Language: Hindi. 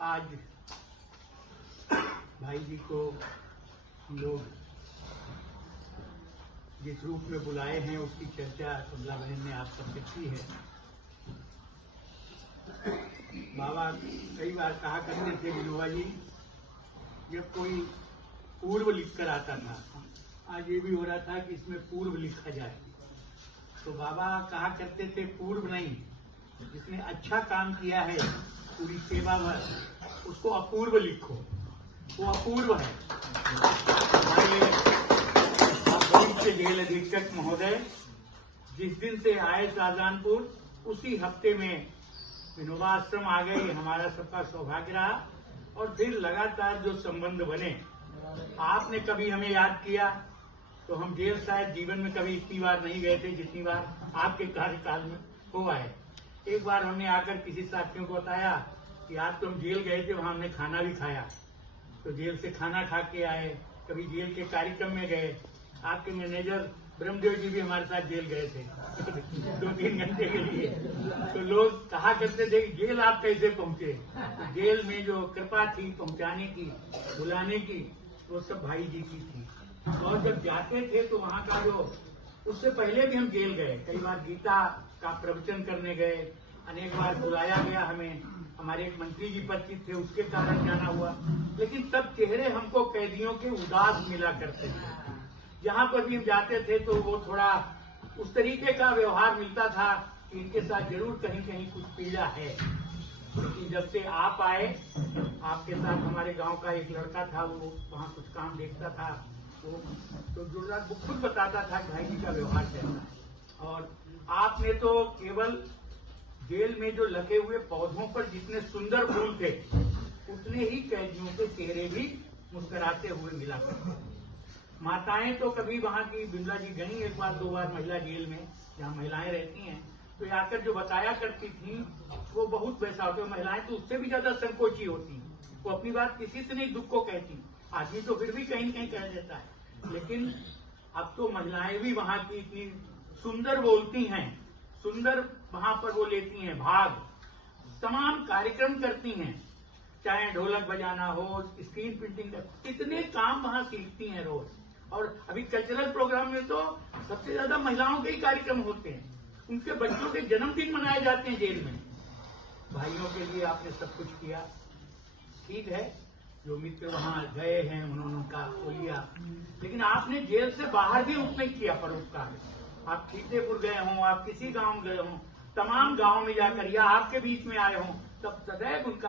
आज भाई जी को हम लोग जिस रूप में बुलाए हैं उसकी चर्चा कमला बहन ने आप सबसे की है। बाबा कई बार कहा करते थे विनोबा जी, जब कोई पूर्व लिख कर आता था, आज ये भी हो रहा था कि इसमें पूर्व लिखा जाए, तो बाबा कहा करते थे पूर्व नहीं, जिसने अच्छा काम किया है पूरी सेवा भर उसको अपूर्व लिखो, वो अपूर्व है। हमारे के जेल अधीक्षक महोदय जिस दिन से आए शाहजहानपुर, उसी हफ्ते में विनोबा आश्रम आ गए, हमारा सबका सौभाग्य रहा। और फिर लगातार जो संबंध बने, आपने कभी हमें याद किया तो हम जेल शायद जीवन में कभी इतनी बार नहीं गए थे जितनी बार आपके कार्यकाल में हुआ है। एक बार हमने आकर किसी साथियों को बताया कि आज तो हम जेल गए थे, वहां हमने खाना भी खाया, तो जेल से खाना खा के आए। कभी जेल के कार्यक्रम में गए, आपके मैनेजर ब्रह्मदेव जी भी हमारे साथ जेल गए थे 2-3 घंटे के लिए। तो लोग कहा करते थे कि जेल आप कैसे पहुंचे, तो जेल में जो कृपा थी पहुंचाने की, बुलाने की, वो सब भाई जी की थी। और जब जाते थे तो वहाँ का जो, उससे पहले भी हम जेल गए, कई बार गीता का प्रवचन करने गए, अनेक बार बुलाया गया हमें, हमारे एक मंत्री जी परिचित थे उसके कारण जाना हुआ। लेकिन तब चेहरे हमको कैदियों के उदास मिला करते थे, जहाँ पर भी हम जाते थे तो वो थोड़ा उस तरीके का व्यवहार मिलता था कि इनके साथ जरूर कहीं कहीं कुछ पीड़ा है। लेकिन जब से आप आए, आपके साथ हमारे गांव का एक लड़का था, वो वहाँ कुछ काम देखता था, वो तो जोरदार वो खुद बताता था कि भाई जी का व्यवहार कैसा है। और आपने तो केवल जेल में जो लगे हुए पौधों पर जितने सुंदर फूल थे, उतने ही कैदियों के चेहरे भी मुस्कुराते हुए मिला करते थे। माताएं तो कभी वहाँ की, बिमला जी गई 1-2 बार महिला जेल में जहाँ महिलाएं रहती हैं, तो आकर जो बताया करती थी वो बहुत वैसा होता है। महिलाएं तो उससे भी ज्यादा संकोची होती हैं, वो अपनी बात किसी से नहीं दुख को कहती, आदमी तो फिर भी कहीं कहीं कह देता है। लेकिन अब तो महिलाएं भी वहाँ की इतनी सुंदर बोलती हैं, सुंदर वहाँ पर वो लेती हैं भाग, तमाम कार्यक्रम करती हैं, चाहे ढोलक बजाना हो, स्क्रीन प्रिंटिंग का, कितने काम वहाँ सीखती हैं रोज। और अभी कल्चरल प्रोग्राम में तो सबसे ज्यादा महिलाओं के ही कार्यक्रम होते हैं, उनके बच्चों के जन्मदिन मनाए जाते हैं जेल में। भाइयों के लिए आपने सब कुछ किया, ठीक है, जो मित्र वहाँ गए हैं उन्होंने उनका को लिया, लेकिन आपने जेल से बाहर भी उतना ही किया परोपकार। आप खीतेपुर गए हों, आप किसी गांव गए हों, तमाम गांव में जाकर या आपके बीच में आए हों, तब सदैव उनका